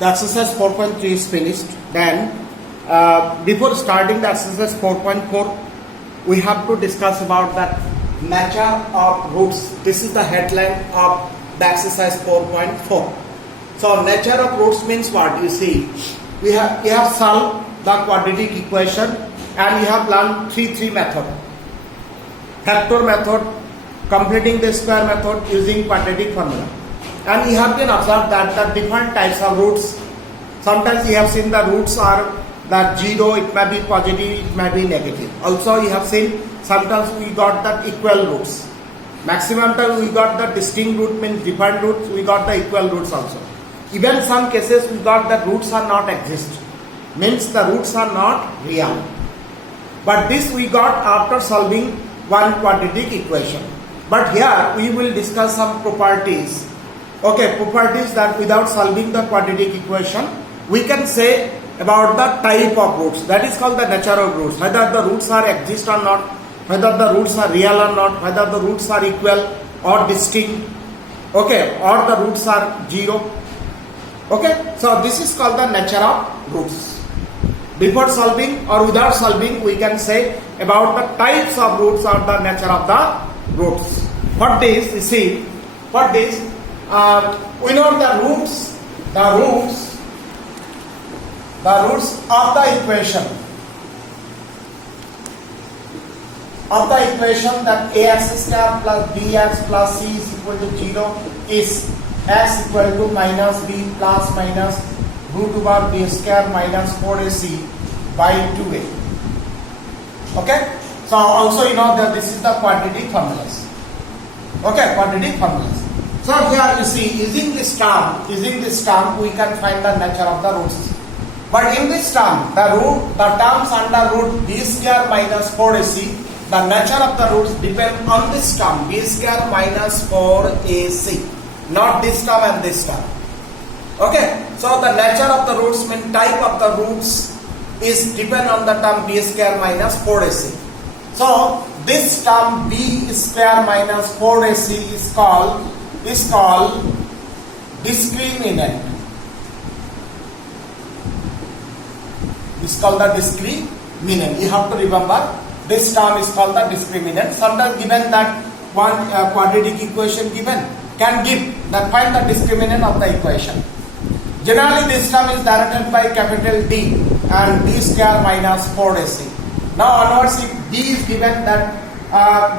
the exercise 4.3 is finished. Then before starting the exercise 4.4, we have to discuss about the nature of roots. This is the headline of the exercise 4.4. So nature of roots means what? You see, we have solved the quadratic equation and we have learned three method. Factor method, completing the square method using quadratic formula. And we have been observed that the different types of roots. Sometimes we have seen the roots are that 0, it may be positive, it may be negative. Also we have seen sometimes we got the equal roots. Maximum time we got the distinct root means different roots, we got the equal roots also. Even some cases we got that roots are not exist, means the roots are not real. But this we got after solving one quadratic equation. But here we will discuss some properties. Okay, properties that without solving the quadratic equation, we can say about the type of roots. That is called the nature of roots. Whether the roots are exist or not, whether the roots are real or not, whether the roots are equal or distinct, okay, or the roots are 0. Okay, so this is called the nature of roots. Before solving or without solving, we can say about the types of roots or the nature of the roots. What this, you see, what this, we know the roots of the equation. Of the equation that ax square plus bx plus c is equal to 0 is x equal to minus b plus minus root over b square minus 4ac by 2a. Okay? So also you know that this is the quadratic formulas. Okay, quadratic formulas. So here you see, using this term we can find the nature of the roots. But in this term, the terms under root b square minus 4ac, the nature of the roots depend on this term b square minus 4ac, not this term and this term. Okay, so the nature of the roots mean type of the roots is depend on the term b square minus 4ac. So this term b square minus 4ac is called discriminant. This is called the discriminant. You have to remember this term is called the discriminant. Sometimes given that one quadratic equation given can give that find the discriminant of the equation. Generally this term is denoted by capital D and b square minus 4ac. Now onwards if D is given that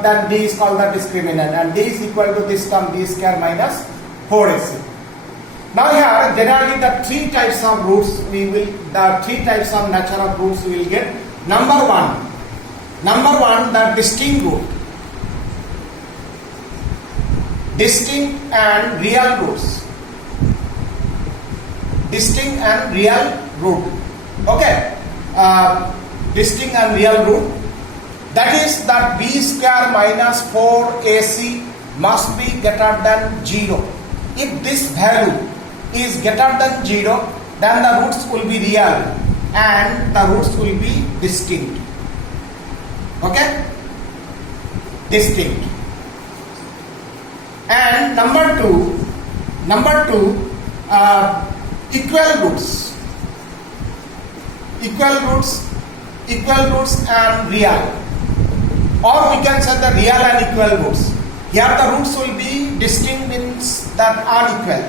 then D is called the discriminant and D is equal to this term b square minus 4ac. Now here generally the three types of roots the three types of nature of roots we will get. Number one the distinct root. Distinct and real roots. Distinct and real root. Okay. Distinct and real root. That is that b square minus 4ac must be greater than 0. If this value is greater than 0, then the roots will be real and the roots will be distinct. Okay? Distinct. And number two, equal roots. Equal roots and real. Or we can say the real and equal roots. Here the roots will be distinct means that unequal.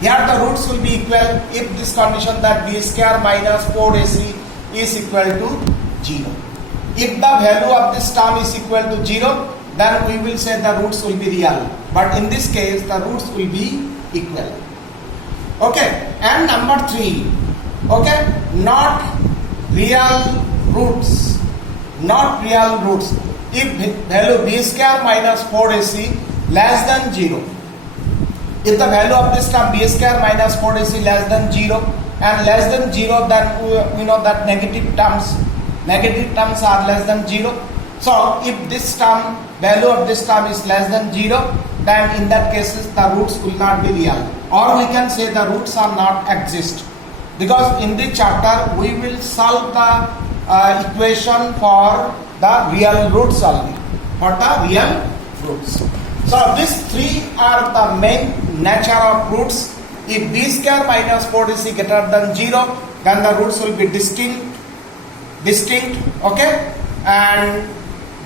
Here the roots will be equal if this condition that b square minus 4ac is equal to 0. If the value of this term is equal to 0, then we will say the roots will be real. But in this case, the roots will be equal. Okay. And number 3, okay, not real roots. Not real roots. If value b square minus 4ac less than 0. If the value of this term b square minus 4ac less than 0 and less than 0, then we know that negative terms are less than 0. So if this term, value of this term is less than 0, then in that case the roots will not be real. Or we can say the roots are not exist. Because in this chapter we will solve the equation for the real roots only. For the real roots. So these three are the main nature of roots. If b square minus 4ac greater than 0, then the roots will be distinct, okay, and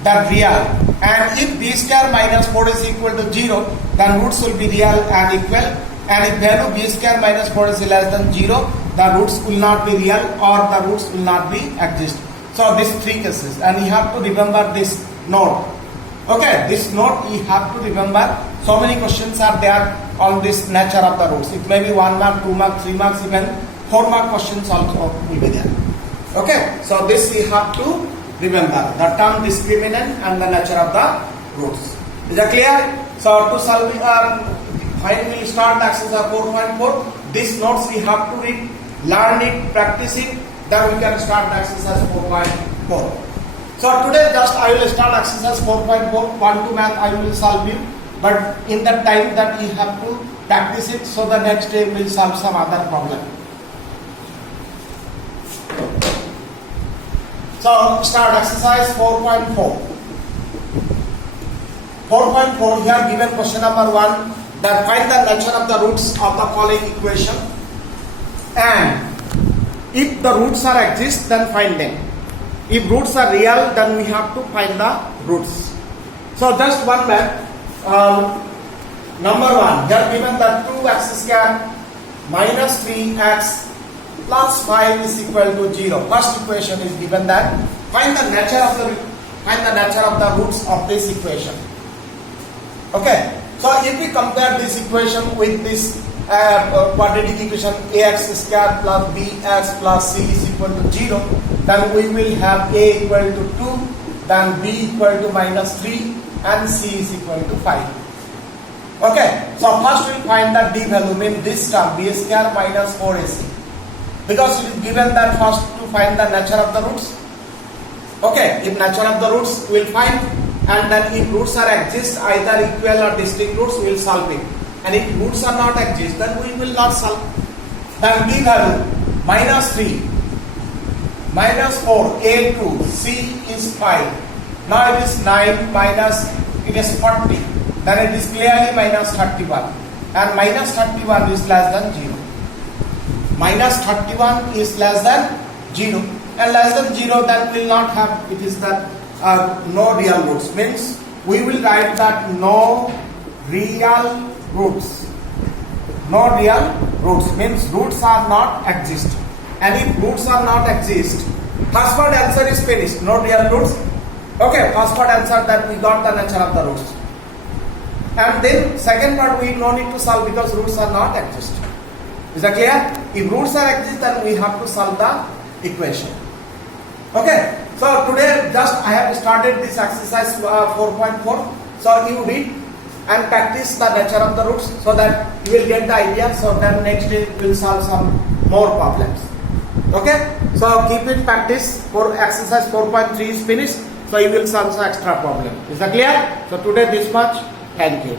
the real. And if b square minus 4ac equal to 0, then roots will be real and equal. And if value b square minus 4ac less than 0, the roots will not be real or the roots will not be exist. So these three cases, and you have to remember this note. Okay, this note you have to remember. So many questions are there on this nature of the roots. It may be 1 mark, 2 mark, 3 marks, even 4 mark questions also will be there. Okay, so this we have to remember, the term discriminant and the nature of the roots. Is that clear? So to solve, finally we start the exercise 4.4. These notes we have to read, learn it, practice it, then we can start the exercise 4.4. So today just I will start exercise 4.4, 1 to math I will solve you, but in that time that you have to practice it, so the next day we will solve some other problem. So start exercise 4.4. 4.4 here given question number 1, that find the nature of the roots of the following equation, and if the roots are exist then find them. If roots are real then we have to find the roots. So just one math. Number 1, here given that 2x square minus 3x plus 5 is equal to 0. First equation is given that find the nature of the roots of this equation. Okay, so if we compare this equation with this quadratic equation ax square plus bx plus c is equal to 0, then we will have a equal to 2, then b equal to minus 3 and c is equal to 5. Okay, so first we will find the d value, mean this term b square minus 4ac, because it is given that first to find the nature of the roots. Okay, if nature of the roots we will find, and then if roots are exist, either equal or distinct roots, we will solve it. And if roots are not exist, then we will not solve. Then b value minus 3, minus 4, a 2, c is 5. Now it is 9 minus, it is 40. Then it is clearly minus 31. And minus 31 is less than 0. Minus 31 is less than 0. And less than 0 then will not have, it is that no real roots. Means we will write that no real roots. No real roots means roots are not exist. And if roots are not exist, first part answer is finished. No real roots. Okay, first part answer that we got the nature of the roots. And then second part we no need to solve because roots are not exist. Is that clear? If roots are exist, then we have to solve the equation. Okay, so today just I have started this exercise 4.4. So you read and practice the nature of the roots so that you will get the idea. So then next day we will solve some more problems. Okay, so keep it practice. For exercise 4.3 is finished. So you will solve some extra problem. Is that clear? So today this much. Thank you.